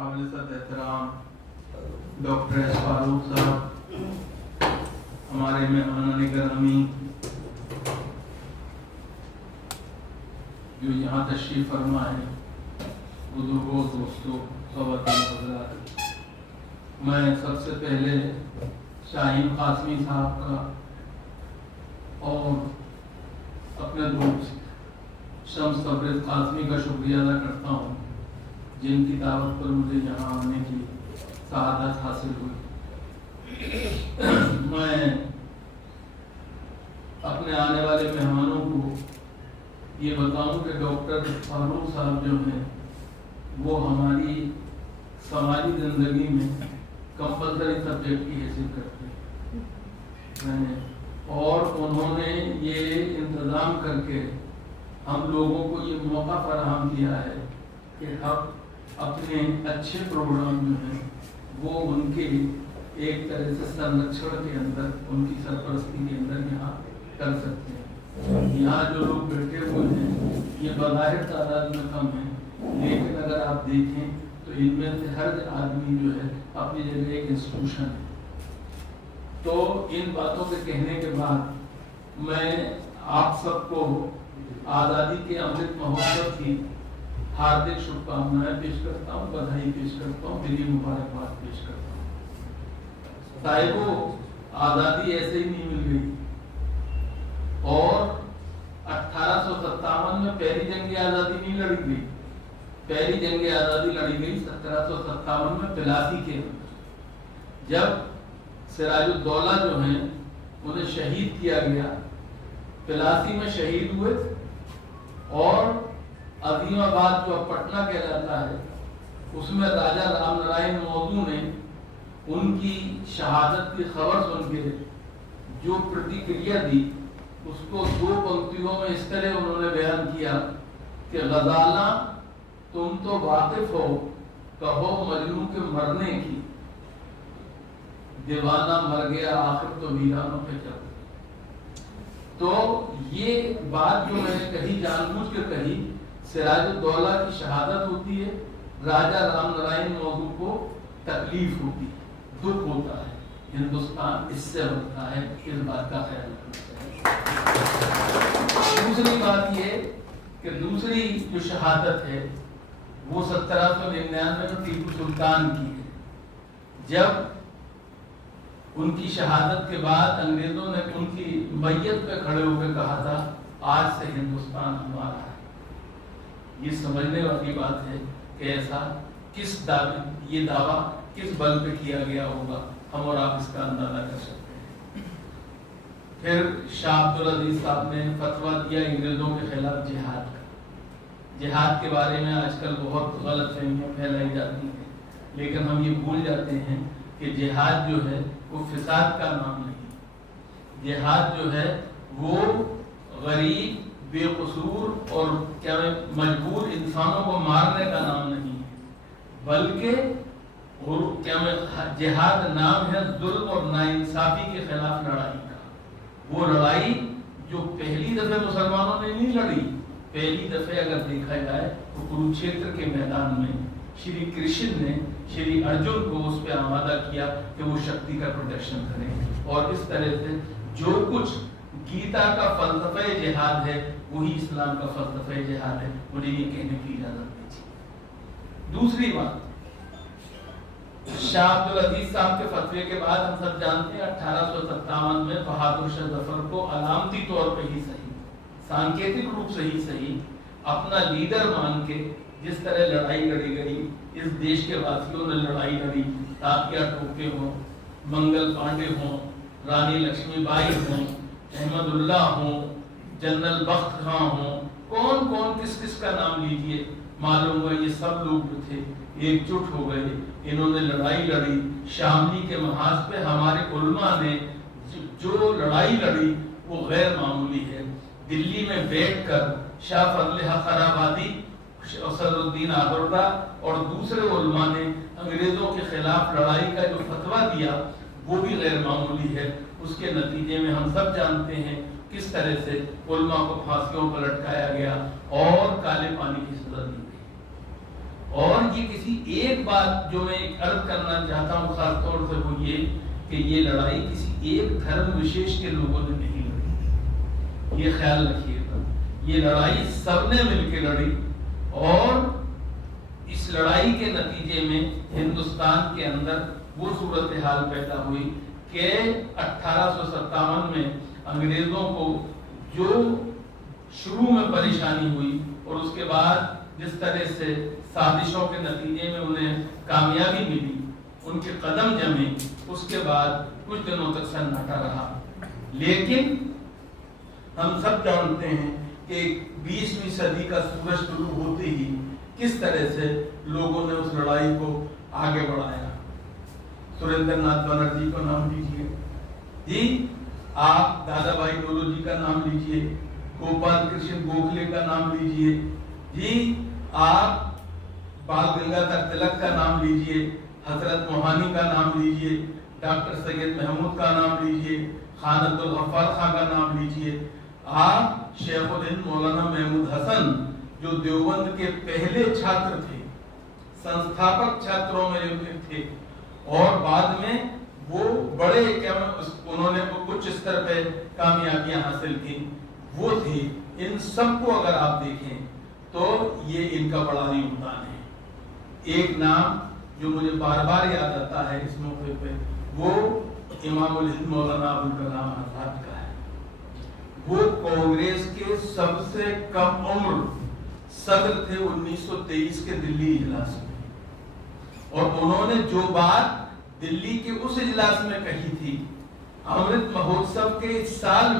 قابل صد احترام ڈاکٹر ایس فاروق صاحب، ہمارے مہمان گرامی جو یہاں تشریف فرما ہے، بزرگوں، دوستوں، خواتین حضرات، میں سب سے پہلے شاہین قاسمی صاحب کا اور اپنے دوست شمس تبریز قاسمی کا شکریہ ادا کرتا ہوں، جن کی دعوت پر مجھے یہاں آنے کی سعادت حاصل ہوئی۔ میں اپنے آنے والے مہمانوں کو یہ بتاؤں کہ ڈاکٹر فاروق صاحب جو ہیں وہ ہماری سماجی زندگی میں کمپلسری سبجیکٹ کی حیثیت کرتے ہیں، اور انہوں نے یہ انتظام کر کے ہم لوگوں کو یہ موقع فراہم کیا ہے کہ ہم اپنے اچھے پروگرام جو ہیں وہ ان کے ایک طرح سے سنرکشن کے اندر، ان کی سرپرستی کے اندر یہاں کر سکتے ہیں۔ یہاں جو لوگ بیٹھے ہوئے ہیں یہ بظاہر تعداد میں کم ہیں، لیکن اگر آپ دیکھیں تو ان میں سے ہر آدمی جو ہے اپنی جگہ ایک انسٹیٹیوشن ہے۔ تو ان باتوں کے کہنے کے بعد میں آپ سب کو آزادی کے امرت مہوتسو کی ہاردک شبھ پیش کرتا ہوں، بدھائی پیش کرتا ہوں، دلی مبارکباد پیش کرتا ہوں۔ صاحبو، آزادی ایسے ہی نہیں مل گئی، اور 1857 میں پہلی جنگ آزادی نہیں لڑی گئی۔ پہلی جنگ آزادی لڑی گئی 1757 میں پلاسی کے اندر، جب سراج الدولہ جو ہیں انہیں شہید کیا گیا، پلاسی میں شہید ہوئے، اور عظیم آباد جو پٹنہ کہلاتا ہے اس میں راجہ رام نارائن مودو نے ان کی شہادت کی خبر سن کے جو پرتیکریا دی اس کو 2 پنکتیوں میں اس طرح انہوں نے بیان کیا کہ غزالہ تم تو واقف ہو، کہو مجنوں کے مرنے کی، دیوانہ مر گیا آخر تو ویرانوں پہ چل۔ تو یہ بات جو میں نے کہی جان بوجھ کے کہی، سراج الدولہ کی شہادت ہوتی ہے، راجہ رام نارائن مودو کو تکلیف ہوتی ہے، دکھ ہوتا ہے، ہندوستان اس سے بنتا ہے، اس بات کا خیال رکھنا چاہیے۔ دوسری بات یہ کہ دوسری جو شہادت ہے وہ 1799 میں ٹیپو سلطان کی ہے، جب ان کی شہادت کے بعد انگریزوں نے ان کی میت پہ کھڑے ہو کے کہا تھا آج سے ہندوستان ہمارا ہے۔ یہ سمجھنے والی بات ہے کہ ایسا یہ دعویٰ کس بل پہ کیا گیا ہوگا، ہم اور آپ اس کا اندازہ کر سکتے ہیں۔ پھر شاہ عبدالعزیز صاحب نے فتویٰ دیا انگریزوں کے خلاف جہاد کا۔ جہاد کے بارے میں آج کل بہت غلط فہمیاں پھیلائی جاتی ہیں، لیکن ہم یہ بھول جاتے ہیں کہ جہاد جو ہے وہ فساد کا نام نہیں، جہاد جو ہے وہ غریب، بے قصور اور کیا مجبور انسانوں کو مارنے کا نام نہیں ہے، بلکہ جہاد نام ہے ظلم اور ناانصافی کے خلاف لڑائی کا۔ وہ لڑائی جو پہلی دفعہ مسلمانوں نے نہیں لڑی، پہلی دفعہ اگر دیکھا جائے تو کروکشیتر کے میدان میں شری کرشن نے شری ارجن کو اس پہ آمادہ کیا کہ وہ شکتی کا پروٹیکشن کریں، اور اس طرح سے جو کچھ گیتا کا فلسفہ جہاد ہے وہی اسلام کا فلسفہ جہاد ہے۔ مجھے یہ کہنے کی اجازت دیجیے۔ دوسری بات، شاہ عبدالعزیز صاحب کے فتوے کے بعد ہم سب جانتے ہیں 1857 میں بہادر شاہ ظفر کو علامتی طور پہ ہی صحیح، سانکیتک روپ سے ہی صحیح، اپنا لیڈر مان کے جس طرح لڑائی لڑی گئی، اس دیش کے واسیوں نے لڑائی لڑی، تاکیہ ٹوپے ہوں، منگل پانڈے ہوں، رانی لکشمی بائی ہوں، احمد اللہ ہوں، جنرل بخت خاں ہوں، کون کون کس کس کا نام لیجئے، معلوم ہوا یہ سب لوگ جو تھے ایک جٹ ہو گئے، انہوں نے لڑائی لڑی۔ شاملی کے محاذ پہ ہمارے علماء نے جو لڑائی لڑی وہ غیر معمولی ہے۔ دلی میں بیٹھ کر شاہ فضل حق آبادی، صدر الدین آگردہ اور دوسرے علماء نے انگریزوں کے خلاف لڑائی کا جو فتویٰ دیا وہ بھی غیر معمولی ہے۔ اس کے نتیجے میں ہم سب جانتے ہیں کس طرح سے علماء کو پھانسیوں پر لٹکایا گیا اور کالے پانی کی سزا دی گئی۔ اور یہ کسی ایک بات جو میں عرض کرنا چاہتا ہوں خاص طور سے وہ یہ کہ یہ لڑائی کسی ایک دھرم وشیش کے لوگوں نے نہیں لڑی، یہ خیال رکھیے گا، یہ لڑائی سب نے مل کے لڑی، اور اس لڑائی کے نتیجے میں ہندوستان کے اندر وہ صورتحال پیدا ہوئی کہ 1857 میں انگریزوں کو جو شروع میں پریشانی ہوئی اور اس کے بعد جس طرح سے سازشوں کے نتیجے میں انہیں کامیابی ملی، ان کے قدم جمے، اس کے بعد کچھ دنوں تک سناٹا رہا۔ لیکن ہم سب جانتے ہیں کہ 20ویں صدی کا سورج طلوع ہوتے ہی کس طرح سے لوگوں نے اس لڑائی کو آگے بڑھایا۔ سریندر ناتھ بنرجی کو نام لیجئے، جی آپ دادا بھائی نورو جی کا نام لیجئے، گوپال کرشن گوکھلے کا نام لیجئے، جی آپ بال گنگادھر تلک کا نام لیجئے، حضرت موہانی کا نام لیجئے، ڈاکٹر سید محمود کا نام لیجئے، خان عبدالغفار خان کا نام لیجئے، آپ شیخ الہند مولانا محمود حسن جو دیوبند کے پہلے چھاتر تھے، سنستھاپک چھاتروں میں تھے، اور بعد میں وہ بڑے انہوں نے کچھ استر پہ کامیابیاں حاصل کی، وہ تھے۔ ان سب کو اگر آپ دیکھیں تو یہ ان کا بڑا یوگدان ہے۔ ایک نام جو مجھے بار بار یاد آتا ہے اس موقع پہ، وہ امام الہند مولانا ابوالکلام آزاد کا ہے۔ وہ کانگریس کے سب سے کم عمر صدر تھے 1923 کے دلی اجلاس میں، اور انہوں نے جو بات دلی کے اس اجلاس میں کہی تھی، امرت مہوتسو کے اس سال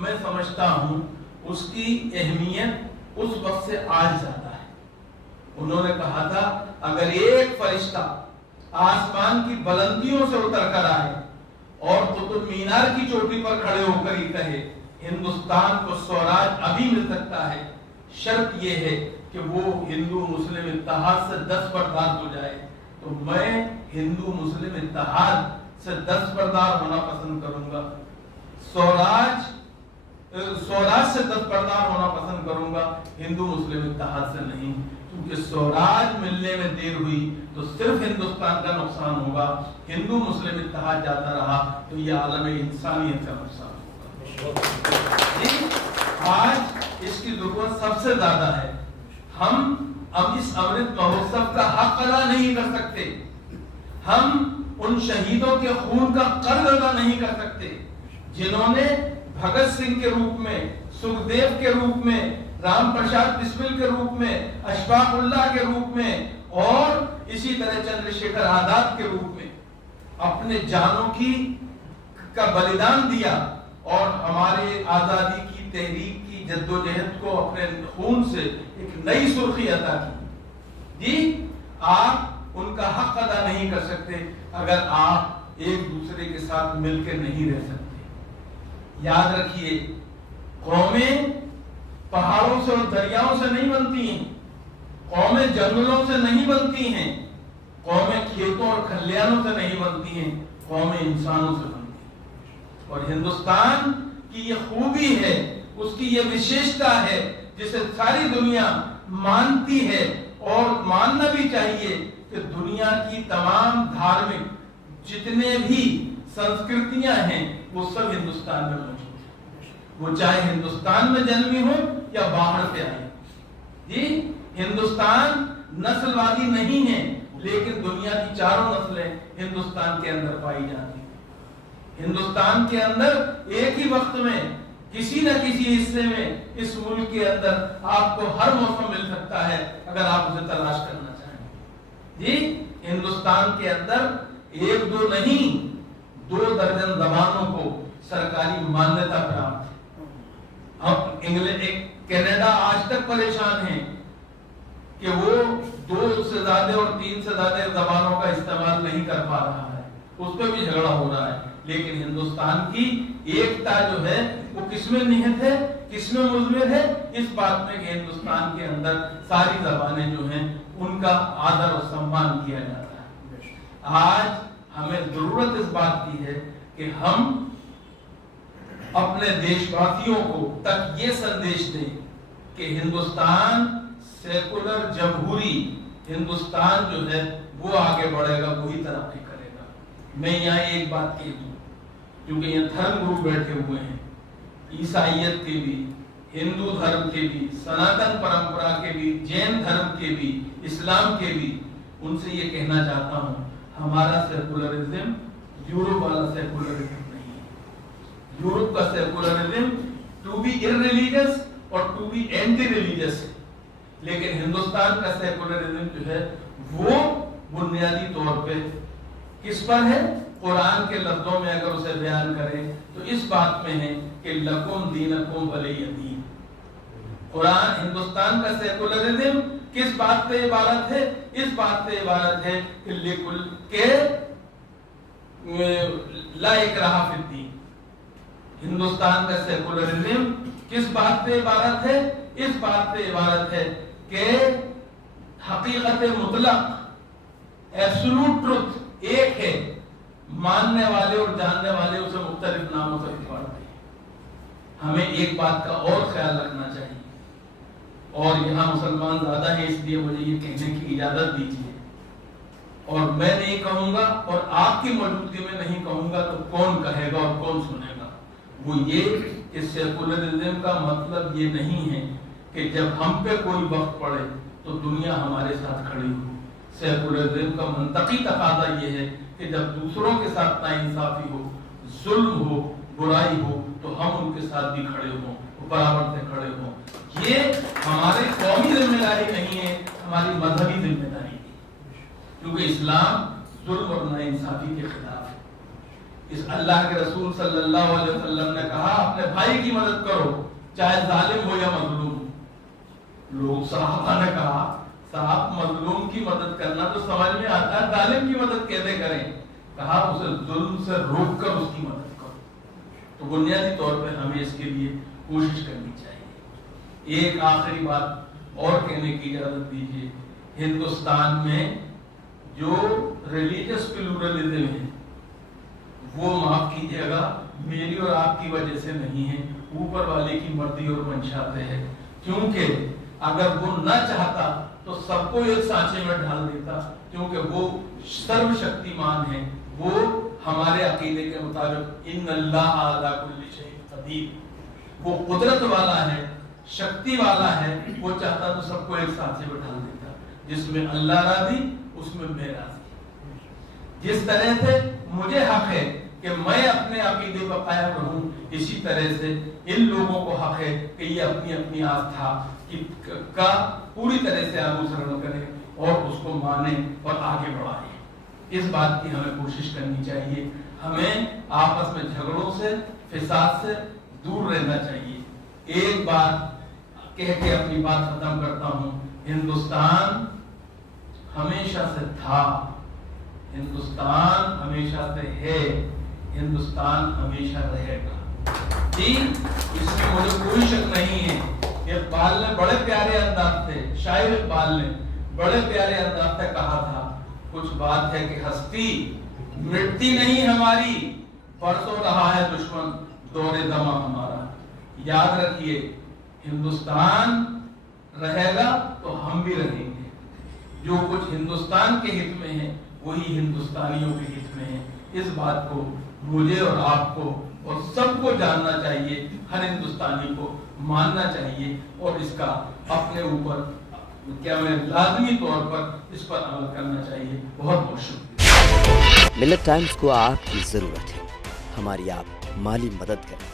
میں سمجھتا ہوں اس کی اہمیت اس وقت سے آج زیادہ ہے۔ انہوں نے کہا تھا اگر ایک فرشتہ آسمان کی بلندیوں سے اتر کر آئے اور قطب مینار کی چوٹی پر کھڑے ہو کر یہ کہے ہندوستان کو سوراج ابھی مل سکتا ہے، شرط یہ ہے کہ وہ ہندو مسلم اتحاد سے دستبردار ہو جائے، تو میں ہندو مسلم اتحاد سے دستبردار ہونا پسند کروں گا، سوراج سے دستبردار ہونا پسند کروں گا، ہندو مسلم اتحاد سے نہیں، کیونکہ سوراج ملنے میں دیر ہوئی تو صرف ہندوستان کا نقصان ہوگا، ہندو مسلم اتحاد جاتا رہا تو یہ عالم انسانیت کا نقصان ہوگا۔ آج اس کی ضرورت سب سے زیادہ ہے۔ ہم اب اس امرت مہوتسو کا حق ادا نہیں کر سکتے، ہم ان شہیدوں کے خون کا قرض ادا نہیں کر سکتے جنہوں نے بھگت سنگھ کے روپ میں، سکھدیو کے روپ میں، رام پرساد بسمل کے روپ میں، اشفاق اللہ کے روپ میں، اور اسی طرح چندر شیکھر آزاد کے روپ میں اپنے جانوں کا بلیدان دیا اور ہمارے آزادی کی تحریک کی جدوجہد کو اپنے خون سے ایک نئی سرخی عطا کی۔ جی آپ ان کا حق ادا نہیں کر سکتے اگر آپ ایک دوسرے کے ساتھ مل کے نہیں رہ سکتے۔ یاد رکھیے، قومیں پہاڑوں سے اور دریاؤں سے نہیں بنتی ہیں، قومیں جنگلوں سے نہیں بنتی ہیں، قومیں کھیتوں اور کھلیانوں سے نہیں بنتی ہیں، قومیں انسانوں سے بنتی ہیں۔ اور ہندوستان کی یہ خوبی ہے، اس کی یہ وشیشتا ہے جسے ساری دنیا مانتی ہے، اور ماننا بھی چاہیے کہ دنیا کی تمام دھارمک جتنے بھی سنسکرتیاں ہیں وہ سب ہندوستان میں موجود ہیں، وہ چاہے ہندوستان میں جنمی ہو یا باہر سے آئے۔ جی ہندوستان نسل وادی نہیں ہے، لیکن دنیا کی چاروں نسلیں ہندوستان کے اندر پائی جاتی ہیں۔ ہندوستان کے اندر ایک ہی وقت میں کسی نہ کسی حصے میں اس ملک کے اندر آپ کو ہر موسم مل سکتا ہے اگر آپ اسے تلاش کرنا چاہیں۔ جی ہندوستان کے اندر ایک دو نہیں، 2 درجن زبانوں کو سرکاری مانیتا پراپت ہے۔ اب کینیڈا آج تک پریشان ہے کہ وہ 2 سے زیادہ اور 3 سے زیادہ زبانوں کا استعمال نہیں کر پا رہا ہے، اس پہ بھی جھگڑا ہو رہا ہے، لیکن ہندوستان کی ایکتا جو ہے وہ کس میں نہت ہے، کس میں مضمر ہے؟ اس بات میں کہ ہندوستان کے اندر ساری زبانیں جو ہیں ان کا آدر و سمان کیا جاتا ہے۔ آج ہمیں ضرورت اس بات کی ہے کہ ہم اپنے دیش واسیوں کو تک یہ سندیش دیں کہ ہندوستان سیکولر جمہوری ہندوستان جو ہے وہ آگے بڑھے گا, وہی ترقی کرے گا. میں یہاں ایک بات کہہ دوں, کیونکہ یہ دھرم گرو بیٹھے ہوئے ہیں, عیسائیت کے بھی, ہندو دھرم کے بھی, سناتن پرمپرا کے بھی, جین دھرم کے بھی, اسلام کے بھی, ان سے یہ کہنا چاہتا ہوں ہمارا سیکولرزم یورپ والا سیکولرزم نہیں ہے. یورپ کا سیکولرزم ٹو بی irreligious اور ٹو بی اینٹی ریلیجیس ہے, لیکن ہندوستان کا سیکولرزم جو ہے وہ بنیادی طور پہ کس پر ہے؟ قرآن کے لفظوں میں اگر اسے بیان کریں تو اس بات میں ہے کہ لکم دینکم ولی دین. قرآن ہندوستان کا سیکولرزم کس بات پہ عبارت ہے؟ اس بات پہ عبارت ہے کہ لا اکراہ فی الدین. ہندوستان کا سیکولرزم کس بات پہ عبارت ہے؟ اس بات پہ عبارت ہے کہ حقیقت مطلق, ایبسولوٹ ٹروتھ ایک ہے, ماننے والے اور جاننے والے اسے مختلف ناموں سے پکارتے ہیں. ہمیں ایک بات کا اور خیال رکھنا چاہیے, اور یہاں مسلمان زیادہ ہیں اس لیے مجھے یہ کہنے کی اجازت دیجیے, اور میں نہیں کہوں گا اور آپ کی موجودگی میں نہیں کہوں گا تو کون کہے گا اور کون سنے گا. وہ یہ کہ سیکولرزم کا مطلب یہ نہیں ہے کہ جب ہم پہ کوئی وقت پڑے تو دنیا ہمارے ساتھ کھڑی ہو. سیکولرزم کا منطقی تقاضا یہ ہے کہ جب دوسروں کے ساتھ ناانصافی ہو, ظلم ہو, برائی ہو, تو ہم ان کے ساتھ بھی کھڑے ہوں, برابر سے کھڑے ہوں. یہ ہماری قومی ذمہ داری نہیں ہے, ہماری مذہبی ذمہ داری ہے, کیونکہ اسلام ظلم اور ناانصافی کے خلاف ہے. اس اللہ کے رسول صلی اللہ علیہ وسلم نے کہا اپنے بھائی کی مدد کرو چاہے ظالم ہو یا مظلوم. لوگ صحابہ نے کہا صاحب مظلوم کی مدد کرنا تو سمجھ میں آتا ہے, ظالم کی مدد کیسے کریں؟ کہا اسے ظلم سے روک کر اس کی مدد کرو. تو بنیادی طور پہ ہمیں اس کے لیے کوشش کرنی چاہیے. ایک آخری بات اور کہنے کی اجازت دیجیے. ہندوستان میں جو ریلیجس پلورلزم ہے وہ معاف کیجیے گا میری اور آپ کی وجہ سے نہیں ہے, اوپر والے کی مرضی اور منشا سے ہے. کیونکہ اگر وہ نہ چاہتا تو سب کو ایک سانچے میں ڈال دیتا, کیونکہ وہ سرو شکتیمان ہے. وہ ہمارے عقیدے کے مطابق ان اللہ علی کل شیء قدیر, وہ قدرت والا ہے, شکتی والا ہے. وہ چاہتا تو سب کو ایک سانچے میں ڈال دیتا, جس میں اللہ راضی اس میں میں راضی. جس طرح سے مجھے حق ہے کہ میں اپنے عقیدے پر قائم رہوں, اسی طرح سے ان لوگوں کو حق ہے کہ یہ اپنی اپنی آستھا کا پوری طرح سے انوسرن کریں اور اس کو مانیں اور آگے بڑھائیں. اس بات کی ہمیں کوشش کرنی چاہیے. ہمیں آپس میں جھگڑوں سے, فساد سے دور رہنا چاہیے. ایک بات کہہ کے اپنی بات ختم کرتا ہوں. ہندوستان ہمیشہ سے تھا, ہندوستان ہمیشہ سے ہے, ہندوستان ہمیشہ رہے گا. جی اس میں مجھے کوئی شک نہیں ہے. اقبال نے بڑے پیارے انداز سے, شاعر اقبال نے بڑے پیارے انداز سے کہا تھا, کچھ بات ہے کہ ہستی مٹتی نہیں ہماری, پرسوں رہا ہے دشمن دور زماں ہمارا. یاد رکھیے ہندوستان رہے گا تو ہم بھی رہیں گے. جو کچھ ہندوستان کے ہت میں ہے وہی ہندوستانیوں کے ہت میں ہے. اس بات کو مجھے اور آپ کو اور سب کو جاننا چاہیے, ہر ہندوستانی کو ماننا چاہیے اور اس کا اپنے اوپر کیا میں لازمی طور پر اس پر عمل کرنا چاہیے. بہت بہت شکریہ. ملت ٹائمز کو آپ کی ضرورت ہے, ہماری آپ مالی مدد کریں.